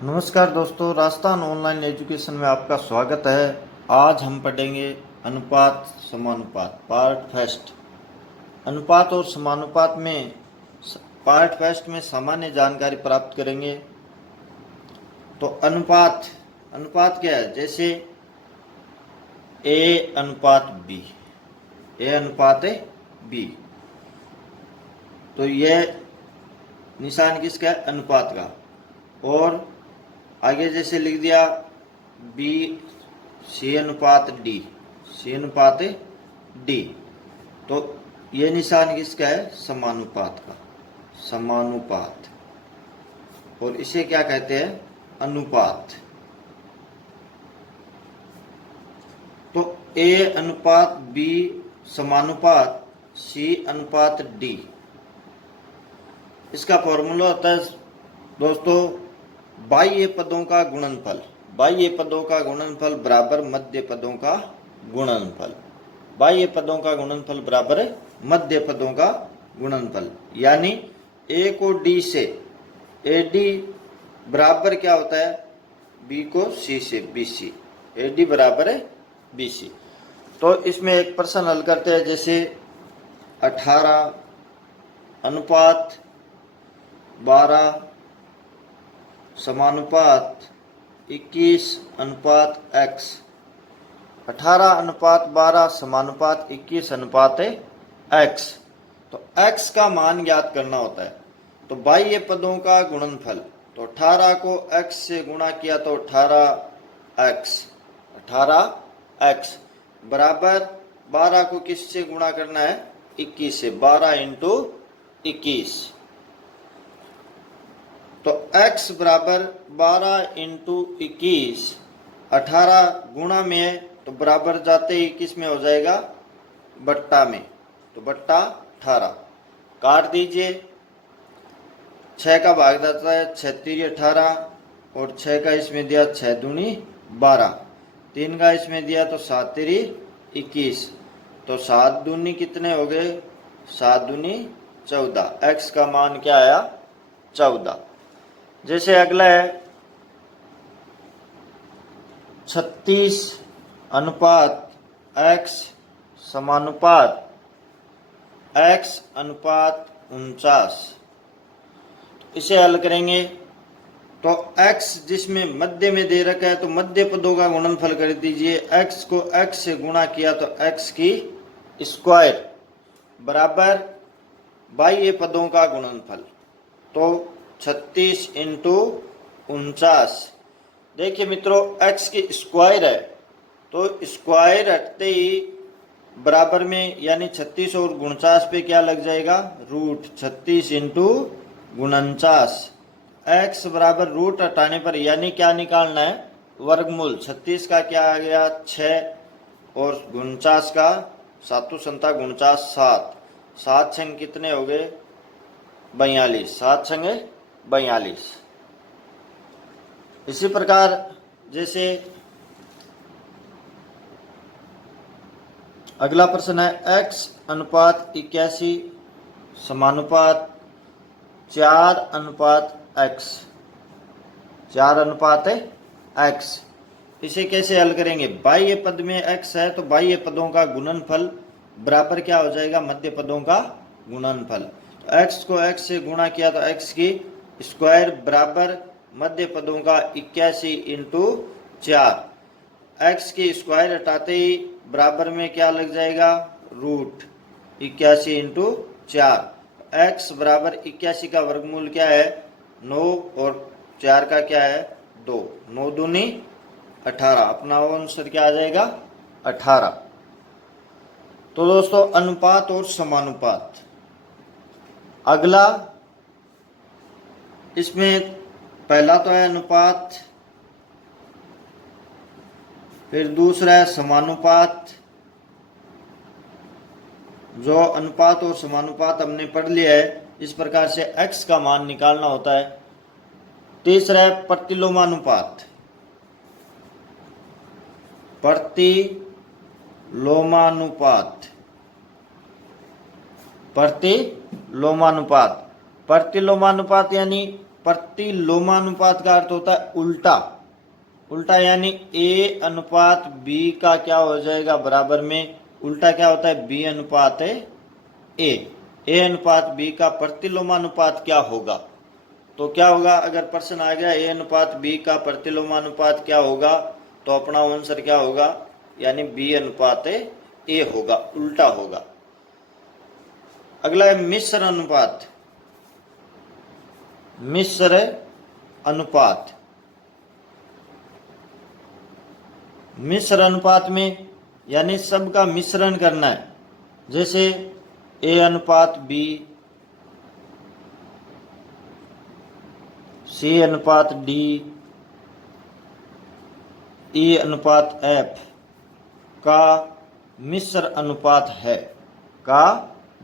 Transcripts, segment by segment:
नमस्कार दोस्तों, Rajasthan online education में आपका स्वागत है। आज हम पढ़ेंगे अनुपात समानुपात पार्ट फर्स्ट। अनुपात और समानुपात में पार्ट फर्स्ट में सामान्य जानकारी प्राप्त करेंगे। तो अनुपात अनुपात क्या है? जैसे ए अनुपात बी, ए अनुपात है बी, तो यह निशान किसका है? अनुपात का। और आगे जैसे लिख दिया बी सी अनुपात डी, सी अनुपात डी, तो ये निशान किसका है? समानुपात का, समानुपात। और इसे क्या कहते हैं? अनुपात। तो ए अनुपात बी समानुपात सी अनुपात डी, इसका फॉर्मूला होता है दोस्तों बाह्य पदों का गुणनफल। बाह्य पदों का गुणनफल बराबर मध्य पदों का गुणनफल। बाह्य पदों का गुणनफल बराबर मध्य पदों का गुणनफल। यानी ए को डी से ए डी बराबर क्या होता है? बी को सी से बी सी। ए डी बराबर है बी सी। तो इसमें एक प्रश्न हल करते हैं। जैसे 18 अनुपात 12 समानुपात 21 अनुपात x। 18 अनुपात 12 समानुपात 21 अनुपात x। तो x का मान ज्ञात करना होता है। तो बाह्य पदों का गुणनफल, तो 18 को x से गुणा किया तो 18x, 18x बराबर 12 को किससे गुणा करना है? 21 से, 12 इंटू 21। तो x बराबर 12 इंटू 21, 18 गुणा में है तो बराबर जाते ही किस में हो जाएगा? बट्टा में। तो बट्टा 18 काट दीजिए। 6 का भाग जाता है 6 तिरी 18, और 6 का इसमें दिया 6 दूनी 12, 3 का इसमें दिया तो 7 तिरी 21, तो 7 दूनी कितने हो गए? 7 दूनी 14। x का मान क्या आया? 14। जैसे अगला है 36 अनुपात x समानुपात x अनुपात 49। इसे हल करेंगे तो x जिसमें मध्य में दे रखा है तो मध्य पदों का गुणनफल कर दीजिए। x को x से गुणा किया तो x की स्क्वायर बराबर बाह्य पदों का गुणनफल। तो 36 इंटू 49। देखिए मित्रों, x की स्क्वायर है तो स्क्वायर हटते ही बराबर में, यानी 36 और 49 पे क्या लग जाएगा? रूट। 36 इंटू 49, x बराबर रूट हटाने पर यानी क्या निकालना है? वर्गमूल। 36 का क्या आ गया? 6, और 49 का 7 संता 49 7, 7 छंग कितने हो गए? 42, 7 छंगे 42। इसी प्रकार जैसे अगला प्रश्न है x अनुपात 81 समानुपात 4 अनुपात x, 4 अनुपात x। इसे कैसे हल करेंगे? बाह्य पद में x है तो बाह्य पदों का गुणनफल बराबर क्या हो जाएगा? मध्य पदों का गुणनफल। तो x को x से गुणा किया तो x की स्क्वायर बराबर मध्य पदों का 81 इंटू 4। x की स्क्वायर हटाते ही बराबर में क्या लग जाएगा? रूट। 81 इंटू 4, x बराबर 81 का वर्गमूल क्या है? 9, और 4 का क्या है? 2, 9 दूनी 18। अपना आंसर क्या आ जाएगा? 18। तो दोस्तों अनुपात और समानुपात। अगला इसमें पहला तो है अनुपात, फिर दूसरा है समानुपात। जो अनुपात और समानुपात हमने पढ़ लिया है, इस प्रकार से x का मान निकालना होता है। तीसरा है प्रतिलोमानुपात। प्रतिलोमानुपात, प्रतिलोमानुपात, प्रतिलोमानुपात यानी प्रतिलोमानुपात का अर्थ होता है उल्टा। उल्टा यानी ए अनुपात बी का क्या हो जाएगा बराबर में, उल्टा क्या होता है बी अनुपात ए। ए अनुपात बी का प्रतिलोमानुपात क्या होगा, तो क्या होगा अगर प्रश्न आ गया ए अनुपात बी का प्रतिलोमानुपात क्या होगा, तो अपना आंसर क्या होगा, यानी बी अनुपात ए होगा, उल्टा होगा। अगला है मिश्र अनुपात। मिश्र अनुपात, मिश्र अनुपात में यानी सबका मिश्रण करना है। जैसे ए अनुपात बी, सी अनुपात डी, ई अनुपात एफ का मिश्र अनुपात है, का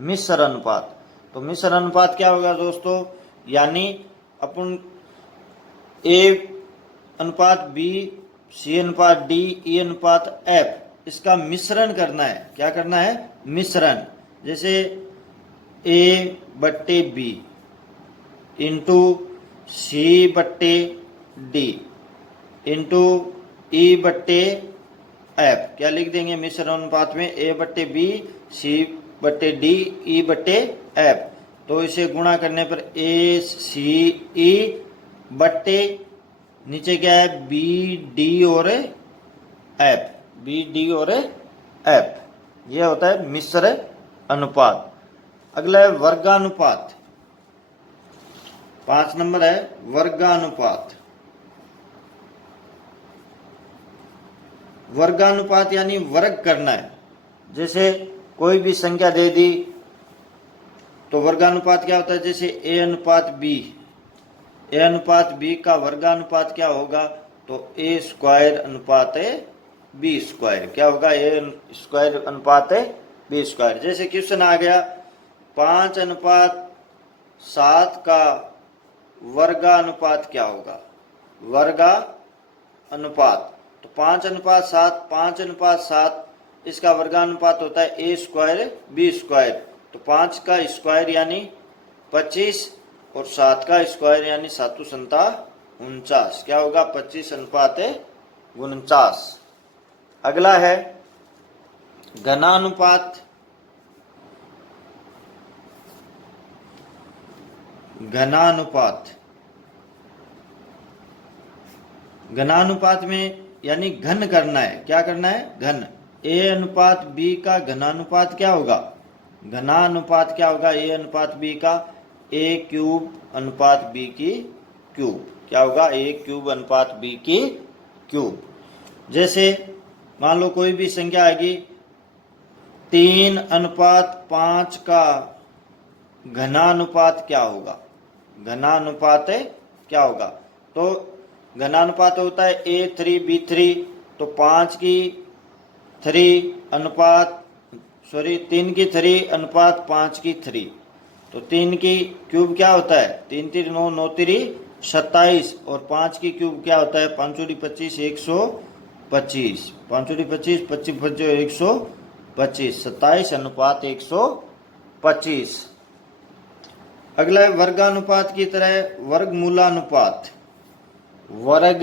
मिश्र अनुपात। तो मिश्र अनुपात क्या होगा दोस्तों, यानी अपन ए अनुपात बी, सी अनुपात डी, ई अनुपात एफ इसका मिश्रण करना है। क्या करना है, मिश्रण। जैसे ए बट्टे बी इंटू सी बट्टे डी इंटू ई बट्टे एफ, क्या लिख देंगे मिश्र अनुपात में, ए बट्टे बी, सी बट्टे डी, ई बट्टे एफ। तो इसे गुणा करने पर ए सी ई बट्टे नीचे क्या है बी डी और एफ, बी डी और एफ, ये होता है मिश्र अनुपात। अगला है वर्गानुपात। 5 नंबर है वर्गानुपात। वर्गानुपात यानी वर्ग करना है। जैसे कोई भी संख्या दे दी तो वर्गानुपात क्या होता है, जैसे ए अनुपात बी, ए अनुपात बी का वर्गानुपात क्या होगा, तो ए स्क्वायर अनुपात है बी स्क्वायर, क्या होगा ए स्क्वायर अनुपात है बी स्क्वायर। जैसे क्वेश्चन आ गया 5 अनुपात 7 का वर्गानुपात क्या होगा, वर्गा अनुपात। तो 5 अनुपात 7, 5 अनुपात 7 इसका वर्गानुपात होता है ए स्क्वायर बी स्क्वायर। तो 5 का स्क्वायर यानी 25 और 7 का स्क्वायर यानी 7 संता 49, क्या होगा 25 अनुपात 49। अगला है घनानुपात। घनानुपात, घनानुपात में यानी घन करना है। क्या करना है, घन। ए अनुपात बी का घनानुपात क्या होगा, घनानुपात क्या होगा ए अनुपात बी का, ए क्यूब अनुपात बी की क्यूब, क्या होगा ए क्यूब अनुपात बी की क्यूब। जैसे मान लो कोई भी संख्या आएगी 3 अनुपात 5 का घनानुपात क्या होगा, घनानुपात क्या होगा, तो घनानुपात होता है A3B3। तो 5 की 3 अनुपात 3 की 3 अनुपात 5 की 3। तो 3 की क्यूब क्या होता है, 3 3 9 9 3 27 और 5 की क्यूब क्या होता है 5 चौड़ी 25 125, 5 चौड़ी 25 25 25 125, 27 अनुपात 125। अगला है वर्गानुपात की तरह वर्गमूलानुपात। वर्ग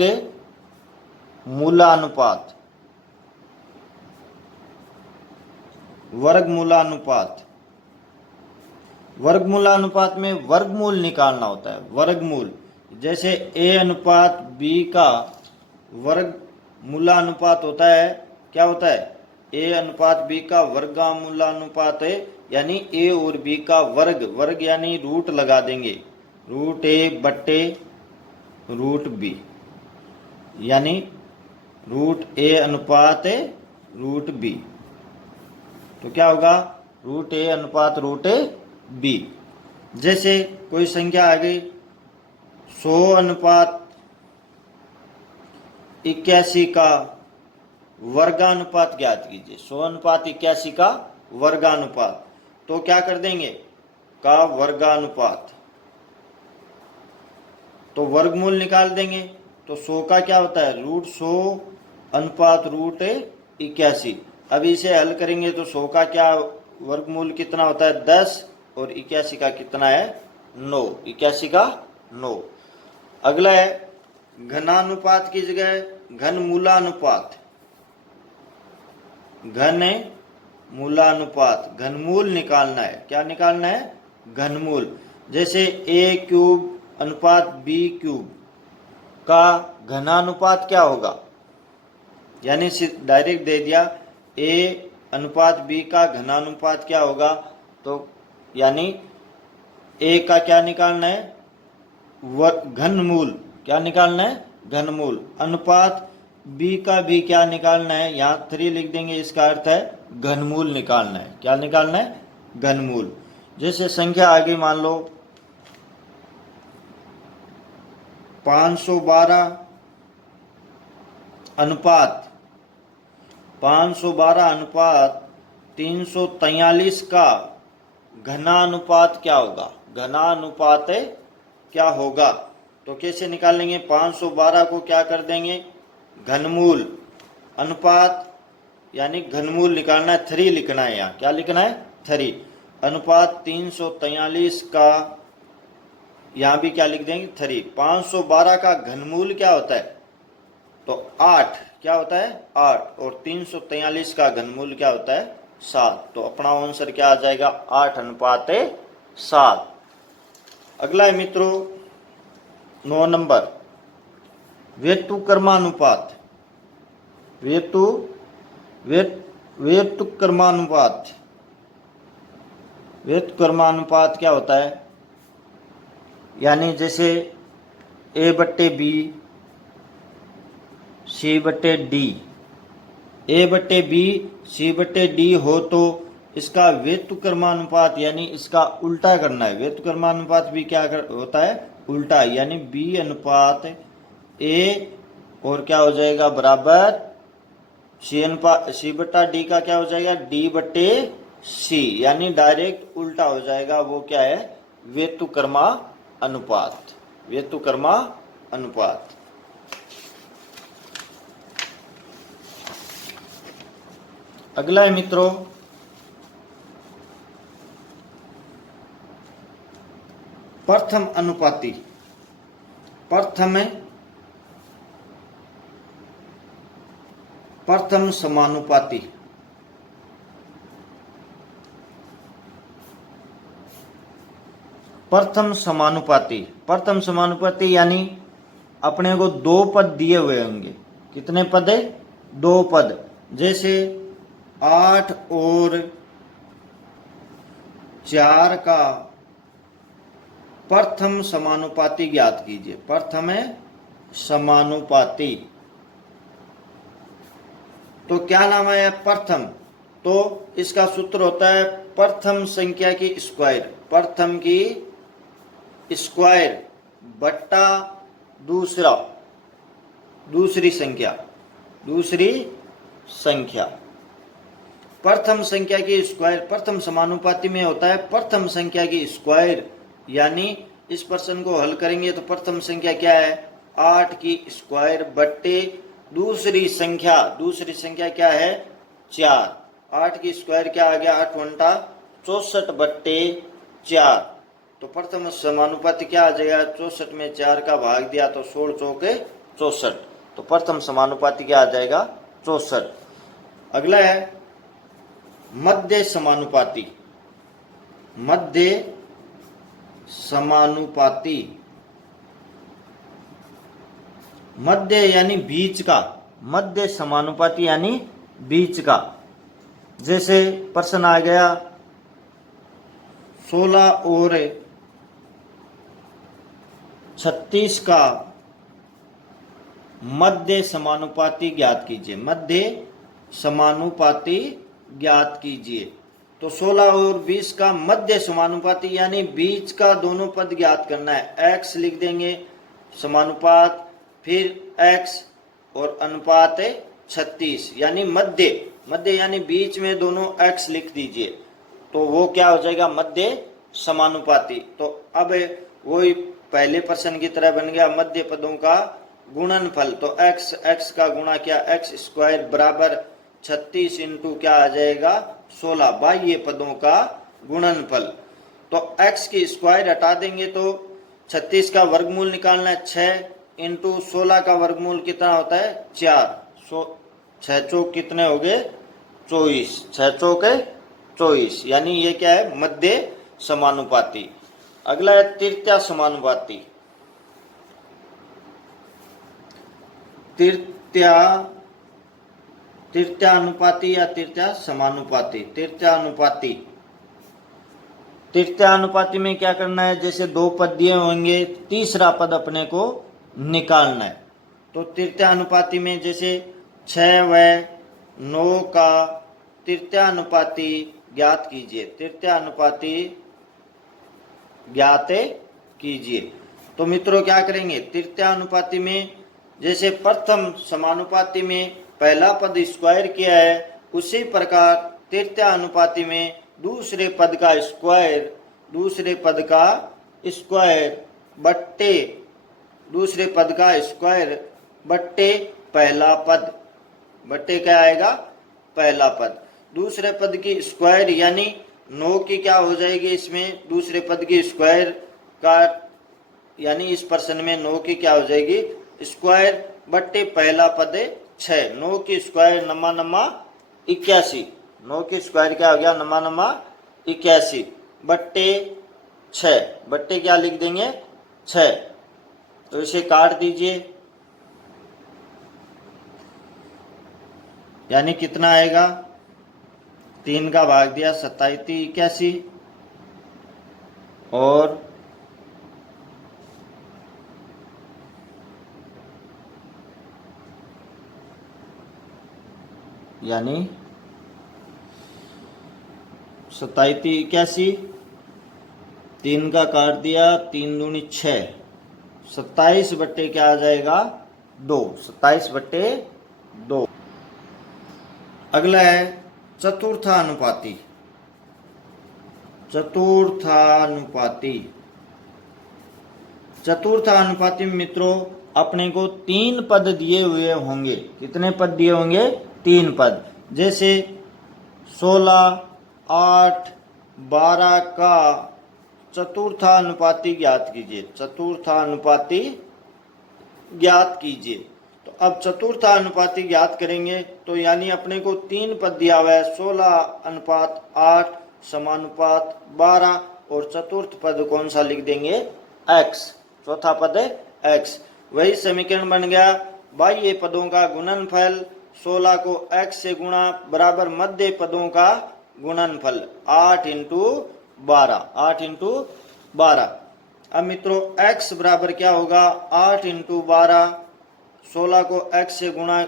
मूलानुपात, वर्गमूलानुपात। वर्गमूलानुपात में वर्गमूल निकालना होता है, वर्गमूल। जैसे ए अनुपात बी का वर्गमूलानुपात होता है, क्या होता है ए अनुपात बी का वर्गमूलानुपात है, यानी ए और बी का वर्ग, वर्ग यानी रूट लगा देंगे, रूट ए बट्टे रूट बी, यानी रूट ए अनुपात रूट बी। तो क्या होगा रूट ए अनुपात रूट बी। जैसे कोई संख्या आ गई 100 अनुपात 81 का वर्गानुपात ज्ञात कीजिए, 100 अनुपात 81 का वर्गानुपात। तो क्या कर देंगे का वर्गानुपात, तो वर्गमूल निकाल देंगे। तो 100 का क्या होता है रूट 100 अनुपात रूट 81। अब इसे हल करेंगे तो 100 का क्या वर्गमूल कितना होता है 10 और 81 का कितना है 9, 81 का 9। अगला है घनानुपात की जगह घनमूलानुपात। घन मूलानुपात, घनमूल निकालना है। क्या निकालना है? घनमूल। जैसे a क्यूब अनुपात b क्यूब का घनानुपात क्या होगा, यानी डायरेक्ट दे दिया a अनुपात b का घनानुपात क्या होगा, तो यानी a का क्या निकालना है? घनमूल। क्या निकालना है? घनमूल। अनुपात b का भी क्या निकालना है? यहाँ 3 लिख देंगे, इसका अर्थ है घनमूल निकालना है। क्या निकालना है? घनमूल। जैसे संख्या आगे मान लो 512 अनुपात 343 का घनानुपात क्या होगा? घनानुपात क्या होगा? तो कैसे निकालेंगे? 512 को क्या कर देंगे? घनमूल। अनुपात यानी घनमूल निकालना है, 3 लिखना है। यहाँ क्या लिखना है? 3। अनुपात 343 का, यहाँ भी क्या लिख देंगे? 3। 512 का घनमूल क्या होता है? तो 8। क्या होता है? 8। और 343 का घनमूल क्या होता है? 7। तो अपना आंसर क्या आ जाएगा? 8:7। अगला है मित्रों 9 नंबर व्यस्तुक्रमानुपात। व्यस्तुक्रमानुपात क्या होता है? यानी जैसे a/b c/d, a/b c/d हो तो इसका व्यस्तुक्रमानुपात यानी इसका उल्टा करना है। व्यस्तुक्रमानुपात भी क्या होता है? उल्टा। यानी b अनुपात a और क्या हो जाएगा? बराबर c/d का क्या हो जाएगा? d/c, यानी डायरेक्ट उल्टा हो जाएगा। वो क्या है? व्यस्तुक्रमानुपात। व्यस्तुक्रमानुपात। अगला है मित्रों प्रथम अनुपाती। प्रथम समानुपाती। प्रथम समानुपाती यानी अपने को 2 पद दिए हुए होंगे। कितने पद है? 2 पद। जैसे 8 और 4 का प्रथम समानुपाती ज्ञात कीजिए। प्रथम समानुपाती तो क्या नाम है? प्रथम। तो इसका सूत्र होता है प्रथम संख्या की स्क्वायर। प्रथम की स्क्वायर बट्टा दूसरी संख्या। प्रथम संख्या की स्क्वायर प्रथम समानुपाती में होता है प्रथम संख्या की स्क्वायर। यानी इस प्रश्न को हल करेंगे तो प्रथम संख्या क्या है? 8 की स्क्वायर बट्टे दूसरी संख्या क्या है? 4। 8 की स्क्वायर क्या आ गया? 8 × 64 बट्टे 4। तो प्रथम समानुपाती क्या आ जाएगा? 64 में 4 का भाग दिया तो 16 चौके 64। तो प्रथम समानुपाती क्या आ जाएगा? 64। अगला है मध्य समानुपाती। मध्य यानी बीच का। मध्य समानुपाती यानी बीच का। जैसे प्रश्न आ गया 16 और 36 का मध्य समानुपाती ज्ञात कीजिए। मध्य समानुपाती ज्ञात कीजिए। तो 16 और 20 का मध्य समानुपाती यानी बीच का दोनों पद ज्ञात करना है। x लिख देंगे समानुपात, फिर x और अनुपात 36 यानी मध्य यानी बीच में दोनों x लिख दीजिए। तो वो क्या हो जाएगा? मध्य समानुपाती। तो अब वही पहले प्रश्न की तरह बन गया मध्य पदों का गुणनफल। तो x का गुणा क्या? x स्क्वायर बराबर 36 इंटू क्या आ जाएगा? 16 बाह्य पदों का गुणनफल। तो x की स्क्वायर हटा देंगे तो 36 का वर्गमूल निकालना है 6 इंटू 16 का वर्गमूल कितना होता है 4। 6 चौक कितने हो गए 24, 6 चौक 24, यानी ये क्या है मध्य समानुपाती। अगला है तृतीय समानुपाती। तृतीय अनुपाती या तृतीय समानुपाती। तृतीय अनुपाती में क्या करना है, जैसे दो पद दिए होंगे, तीसरा पद अपने को निकालना है। तो तृतीय अनुपाती में जैसे 6 व 9 का तृतीय अनुपाती ज्ञात कीजिए। तृतीय अनुपाती ज्ञात कीजिए। तो मित्रों क्या करेंगे, तृतीय अनुपाती में जैसे प्रथम समानुपाती में पहला पद स्क्वायर किया है, उसी प्रकार तृतीय अनुपाती में दूसरे पद का स्क्वायर बट्टे पहला पद, बट्टे क्या आएगा पहला पद। दूसरे पद की स्क्वायर यानी 9 की क्या हो जाएगी इसमें, दूसरे पद की स्क्वायर का यानी इस प्रश्न में 9 की क्या हो जाएगी स्क्वायर बट्टे पहला पद 6। 9 की स्क्वायर नमा 81। 9 की स्क्वायर क्या हो गया नमा 81 बट्टे 6, बट्टे क्या लिख देंगे 6। तो इसे काट दीजिए, यानी कितना आएगा 3 का भाग दिया 27 81 और यानी 27 81, 3 का काट दिया 3 दूनी 6, 27 बट्टे क्या आ जाएगा 2, 27 बट्टे 2। अगला है चतुर्थानुपाती। चतुर्थानुपाती में मित्रों अपने को 3 पद दिए हुए होंगे। कितने पद दिए होंगे 3 पद। जैसे 16 8 12 का चतुर्थानुपाती ज्ञात कीजिए। तो अब चतुर्थानुपाती ज्ञात करेंगे तो यानी अपने को 3 पद दिया हुआ है 16:8 समानुपात 12 और चतुर्थ पद कौन सा लिख देंगे x, चौथा पद है x। वही समीकरण बन गया बाह्य पदों का गुणनफल 16 को x से गुणा बराबर मध्य पदों का गुणनफल 8 इंटू 12। अब मित्रों x बराबर क्या होगा 8 इंटू 12। 16 को x से गुणा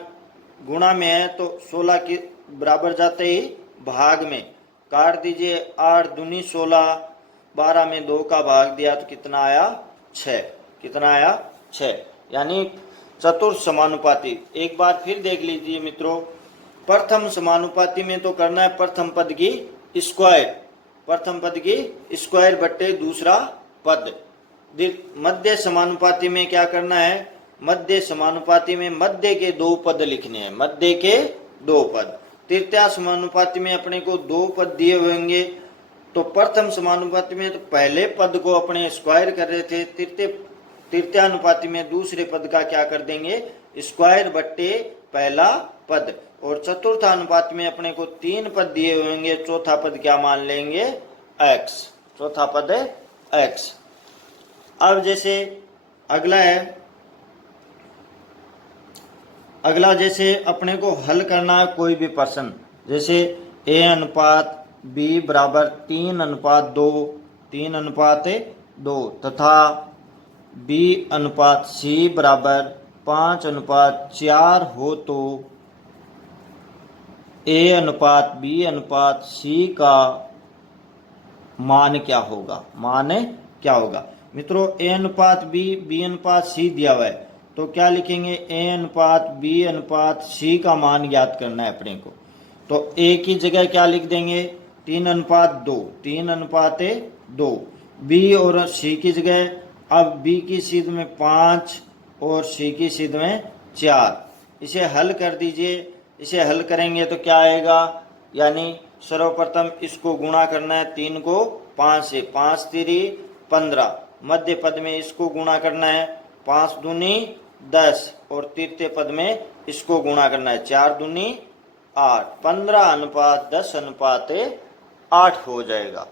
में है तो 16 के बराबर जाते ही भाग में काट दीजिए। 8 दूनी 16, 12 में 2 का भाग दिया तो कितना आया 6। कितना आया 6, यानी चतुर्थ समानुपाती। एक बार फिर देख लीजिए मित्रों, प्रथम समानुपाती में तो करना है प्रथम पद की स्क्वायर बट्टे दूसरा पद। मध्य समानुपाती में क्या करना है, मध्य समानुपाती में मध्य के 2 पद लिखने हैं, मध्य के 2 पद। तृतीय समानुपाती में अपने को 2 पद दिए होंगे। तो प्रथम समानुपाती में तो पहले पद को अपने स्क्वायर कर रहे थे, तृतीय अनुपाती में दूसरे पद का क्या कर देंगे स्क्वायर बट्टे पहला पद। और चतुर्थ अनुपात में अपने को 3 पद दिए होंगे, चौथा पद क्या मान लेंगे x, चौथा पद है x। अब जैसे अगला जैसे अपने को हल करना है कोई भी प्रश्न, जैसे a अनुपात b बराबर 3:2 तथा b अनुपात c बराबर 5:4 हो तो a अनुपात b अनुपात c का मान क्या होगा। मित्रों a अनुपात b अनुपात c दिया हुआ है तो क्या लिखेंगे a अनुपात b अनुपात c का मान ज्ञात करना है अपने को। तो a की जगह क्या लिख देंगे 3:2, b और c की जगह अब b की सीध में 5 और c की सीध में 4। इसे हल कर दीजिए। इसे हल करेंगे तो क्या आएगा, यानी सर्वप्रथम इसको गुणा करना है 3 को 5 से, 5 3 15 मध्य पद में इसको गुणा करना है, 5 दूनी 10, और तृतीय पद में इसको गुणा करना है, 4 दूनी 8, 15 अनुपात 10 अनुपात 8 हो जाएगा।